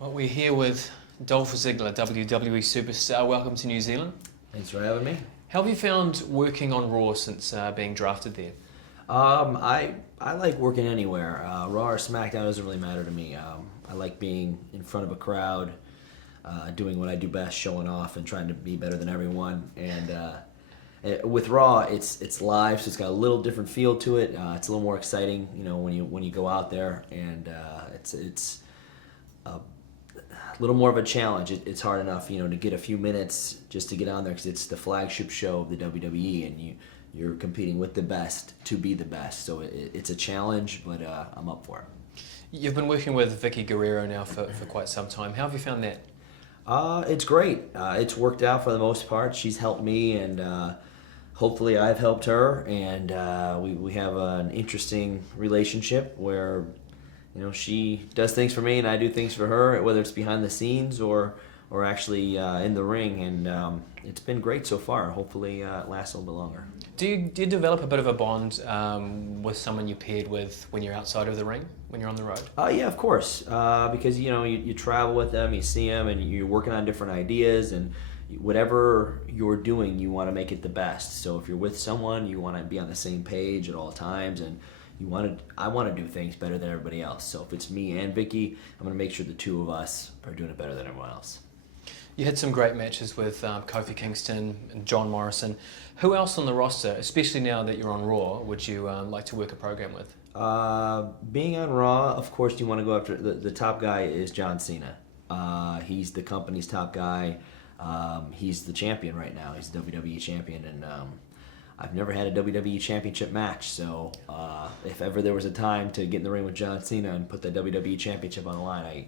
Well, we're here with Dolph Ziggler, WWE superstar. Welcome to New Zealand. Thanks for having me. How have you found working on Raw since being drafted there? I like working anywhere. Raw or SmackDown doesn't really matter to me. I like being in front of a crowd, doing what I do best, showing off and trying to be better than everyone. And with Raw, it's live, so it's got a little different feel to it. It's a little more exciting, when you go out there, and it's a little more of a challenge. It's hard enough, to get a few minutes just to get on there because it's the flagship show of the WWE, and you're competing with the best to be the best. So it's a challenge, but I'm up for it. You've been working with Vickie Guerrero now for quite some time. How have you found that? It's great. It's worked out for the most part. She's helped me, and hopefully I've helped her, and we have an interesting relationship where she does things for me and I do things for her, whether it's behind the scenes or actually in the ring, and it's been great so far. Hopefully it lasts a little bit longer. Do you develop a bit of a bond with someone you paired with when you're outside of the ring, when you're on the road? Yeah, of course, because you travel with them, you see them, and you're working on different ideas, and whatever you're doing, you want to make it the best. So if you're with someone, you want to be on the same page at all times, and I want to do things better than everybody else. So if it's me and Vickie, I'm going to make sure the two of us are doing it better than everyone else. You had some great matches with Kofi Kingston and John Morrison. Who else on the roster, especially now that you're on Raw, would you like to work a program with? Being on Raw, of course, you want to go after the top guy is John Cena. He's the company's top guy. He's the champion right now. He's the WWE champion, and I've never had a WWE Championship match, so if ever there was a time to get in the ring with John Cena and put the WWE Championship on the line,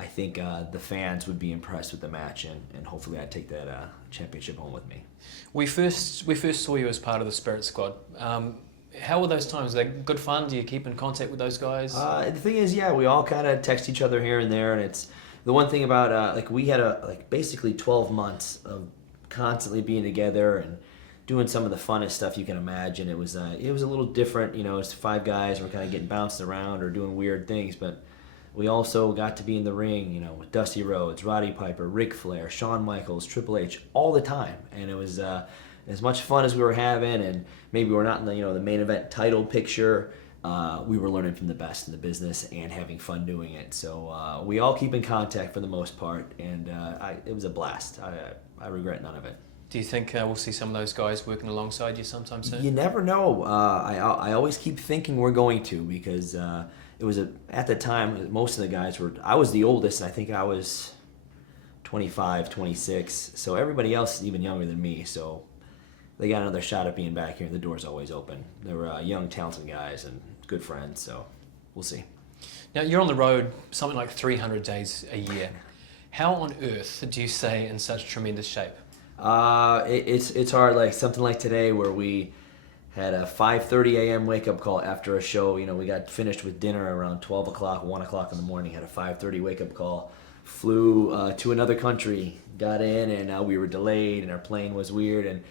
I think the fans would be impressed with the match, and hopefully I'd take that championship home with me. We first saw you as part of the Spirit Squad. How were those times? Are they good fun? Do you keep in contact with those guys? The thing is, yeah, we all kind of text each other here and there, and it's the one thing about we had basically 12 months of constantly being together and doing some of the funnest stuff you can imagine. It was a little different, it's five guys, we're kind of getting bounced around or doing weird things, but we also got to be in the ring, with Dusty Rhodes, Roddy Piper, Ric Flair, Shawn Michaels, Triple H, all the time, and it was as much fun as we were having, and maybe we're not in the main event title picture. We were learning from the best in the business and having fun doing it. So we all keep in contact for the most part, and it was a blast. I regret none of it. Do you think we'll see some of those guys working alongside you sometime soon? You never know. I always keep thinking we're going to, because it was at the time, most of the guys I was the oldest, and I think I was 25, 26. So everybody else is even younger than me. So they got another shot at being back here. The door's always open. They were young, talented guys and good friends. So we'll see. Now, you're on the road something like 300 days a year. How on earth do you stay in such tremendous shape? It's hard. Like something like today, where we had a 5:30 a.m. wake up call after a show. We got finished with dinner around 12 o'clock, 1 o'clock in the morning. Had a 5:30 wake up call. Flew to another country. Got in, and we were delayed, and our plane was weird, and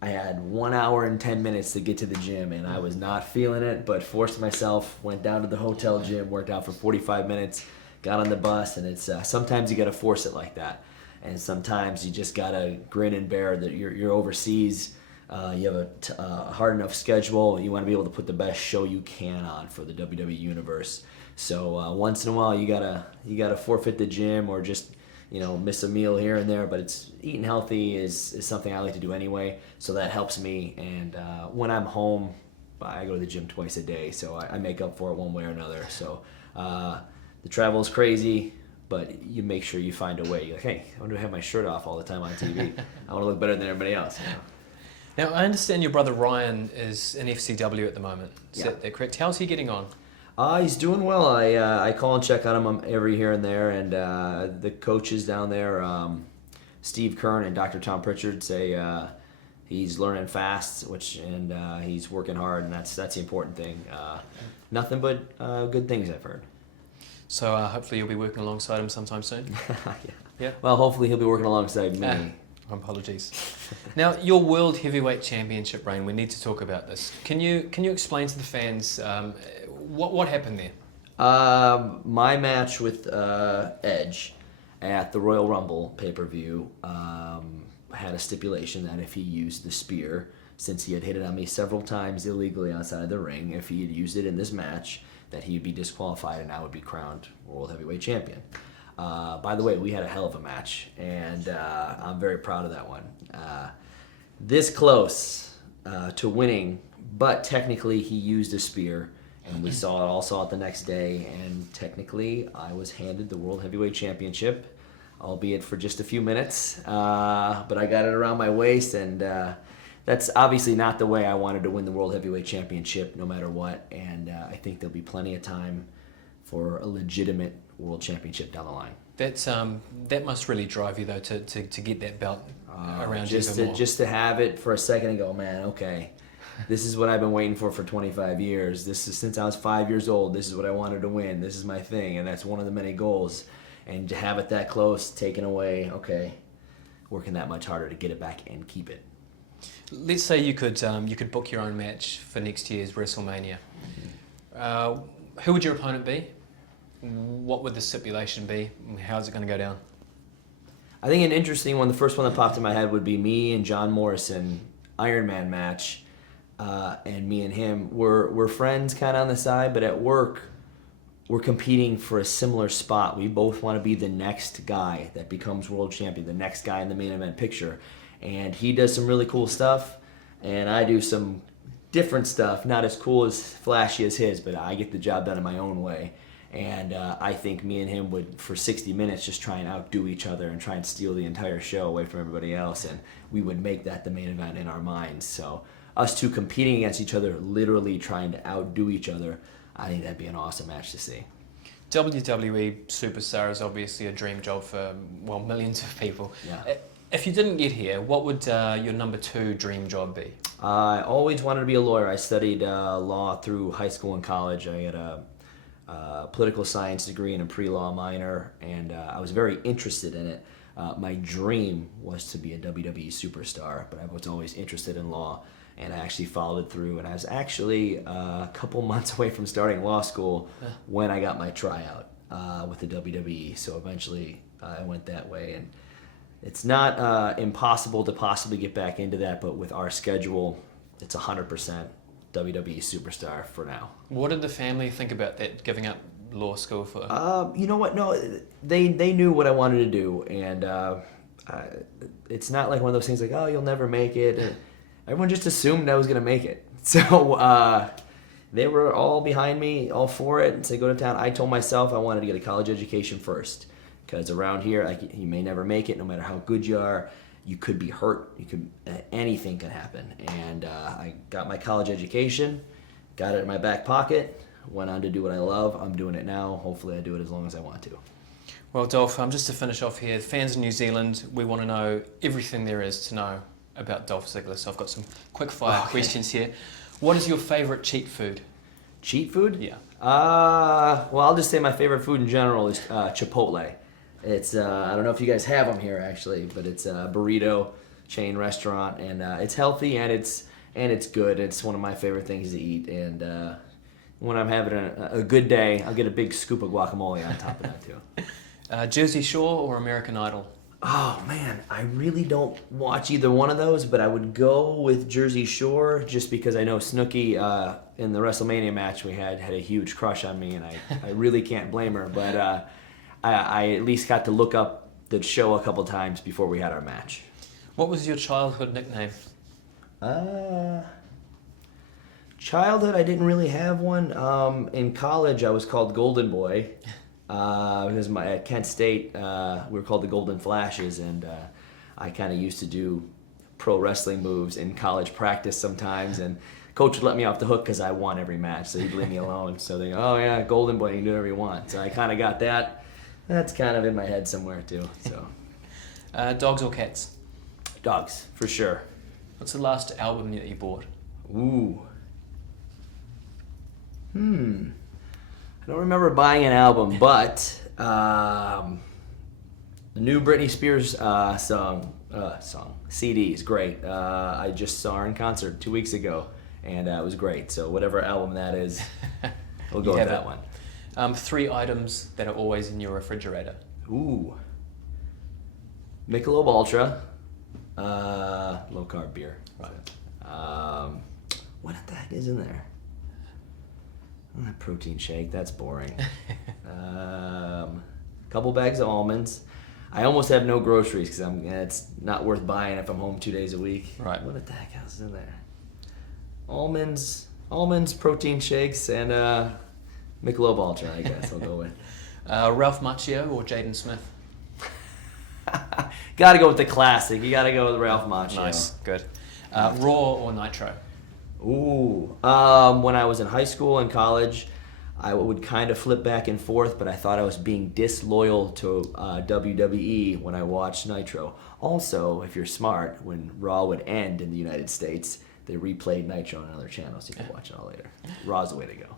I had 1 hour and 10 minutes to get to the gym, and I was not feeling it, but forced myself. Went down to the hotel gym, worked out for 45 minutes, got on the bus, and it's sometimes you got to force it like that. And sometimes you just gotta grin and bear that you're overseas. You have a hard enough schedule. You want to be able to put the best show you can on for the WWE universe. So once in a while, you gotta forfeit the gym or just miss a meal here and there. But it's eating healthy is something I like to do anyway. So that helps me. And when I'm home, I go to the gym twice a day. So I make up for it one way or another. So the travel is crazy, but you make sure you find a way. You're like, hey, I want to have my shirt off all the time on TV. I want to look better than everybody else. Now, I understand your brother Ryan is in FCW at the moment. Is Yeah. that correct? How's he getting on? He's doing well. I call and check on him every here and there, and the coaches down there, Steve Kern and Dr. Tom Pritchard, say he's learning fast, and he's working hard, and that's the important thing. Nothing but good things I've heard. So hopefully you'll be working alongside him sometime soon. Yeah. Well, hopefully he'll be working alongside me. Apologies. Now, your World Heavyweight Championship reign, we need to talk about this. Can you explain to the fans what happened there? My match with Edge at the Royal Rumble pay-per-view had a stipulation that if he used the spear, since he had hit it on me several times illegally outside the ring, if he had used it in this match, that he would be disqualified and I would be crowned World Heavyweight Champion. By the way, we had a hell of a match, and I'm very proud of that one. This close to winning, but technically he used a spear, and we all saw it the next day, and technically I was handed the World Heavyweight Championship, albeit for just a few minutes, but I got it around my waist, and that's obviously not the way I wanted to win the World Heavyweight Championship, no matter what, and I think there'll be plenty of time for a legitimate World Championship down the line. That must really drive you though to get that belt around you. Just to have it for a second and go, man, okay, this is what I've been waiting for 25 years. This is since I was 5 years old. This is what I wanted to win. This is my thing, and that's one of the many goals. And to have it that close, taken away, okay, working that much harder to get it back and keep it. Let's say you could book your own match for next year's WrestleMania. Who would your opponent be? What would the stipulation be? How's it going to go down? I think an interesting one, the first one that popped in my head would be me and John Morrison, Iron Man match. And me and him, we're friends kind of on the side, but at work, we're competing for a similar spot. We both want to be the next guy that becomes world champion, the next guy in the main event picture. And he does some really cool stuff, and I do some different stuff, not as cool as flashy as his, but I get the job done in my own way. And I think me and him would, for 60 minutes, just try and outdo each other and try and steal the entire show away from everybody else, and we would make that the main event in our minds. So us two competing against each other, literally trying to outdo each other, I think that'd be an awesome match to see. WWE Superstar is obviously a dream job for, well, millions of people. Yeah. If you didn't get here, what would your number 2 dream job be? I always wanted to be a lawyer. I studied law through high school and college. I had a political science degree and a pre-law minor, and I was very interested in it. My dream was to be a WWE superstar, but I was always interested in law, and I actually followed it through. And I was actually a couple months away from starting law school when I got my tryout with the WWE. So eventually I went that way, and it's not impossible to possibly get back into that, but with our schedule, it's 100% WWE superstar for now. What did the family think about that, giving up law school for? You know what? No, they knew what I wanted to do, and it's not like one of those things like, oh, you'll never make it. And everyone just assumed I was going to make it. So they were all behind me, all for it, and said, go to town. I told myself I wanted to get a college education first, because around here, you may never make it, no matter how good you are. You could be hurt. Anything can happen. And I got my college education, got it in my back pocket, went on to do what I love. I'm doing it now. Hopefully I do it as long as I want to. Well, Dolph, just to finish off here, fans in New Zealand, we want to know everything there is to know about Dolph Ziggler. So I've got some quick fire questions here. What is your favourite cheat food? Cheat food? Yeah. Well, I'll just say my favorite food in general is Chipotle. It's I don't know if you guys have them here actually, but it's a burrito chain restaurant, and it's healthy and it's good. It's one of my favorite things to eat, and when I'm having a good day, I'll get a big scoop of guacamole on top of that too. Jersey Shore or American Idol? Oh man, I really don't watch either one of those, but I would go with Jersey Shore just because I know Snooki in the WrestleMania match we had a huge crush on me, and I really can't blame her, but I at least got to look up the show a couple times before we had our match. What was your childhood nickname? Childhood, I didn't really have one. In college, I was called Golden Boy. Because at Kent State, we were called the Golden Flashes, and I kind of used to do pro wrestling moves in college practice sometimes, and coach would let me off the hook because I won every match, so he'd leave me alone. So they go, oh yeah, Golden Boy, you can do whatever you want. So I kind of got that. That's kind of in my head somewhere too. So, dogs or cats? Dogs, for sure. What's the last album that you bought? Ooh. I don't remember buying an album, but the new Britney Spears song CD is great. I just saw her in concert 2 weeks ago, and it was great. So whatever album that is, we'll go with that one. 3 items that are always in your refrigerator. Ooh. Michelob Ultra. Low carb beer. Right. What the heck is in there? Protein shake. That's boring. Couple bags of almonds. I almost have no groceries because it's not worth buying if I'm home 2 days a week. Right. What the heck else is in there? Almonds, protein shakes, and Michelob Ultra. I guess I'll go with. Ralph Macchio or Jaden Smith? Got to go with the classic. You got to go with Ralph Macchio. Nice, good. Raw or Nitro? Ooh. When I was in high school and college, I would kind of flip back and forth, but I thought I was being disloyal to WWE when I watched Nitro. Also, if you're smart, when Raw would end in the United States, they replayed Nitro on another channel, so you can watch it all later. Raw's the way to go.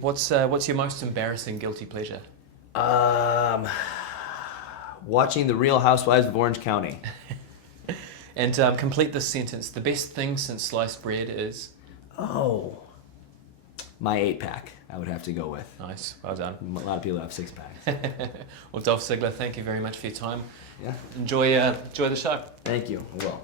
What's your most embarrassing guilty pleasure? Watching The Real Housewives of Orange County. And complete this sentence. The best thing since sliced bread is... Oh. My 8-pack, I would have to go with. Nice, well done. A lot of people have 6-packs. Well, Dolph Ziggler, thank you very much for your time. Yeah. Enjoy the show. Thank you. I will.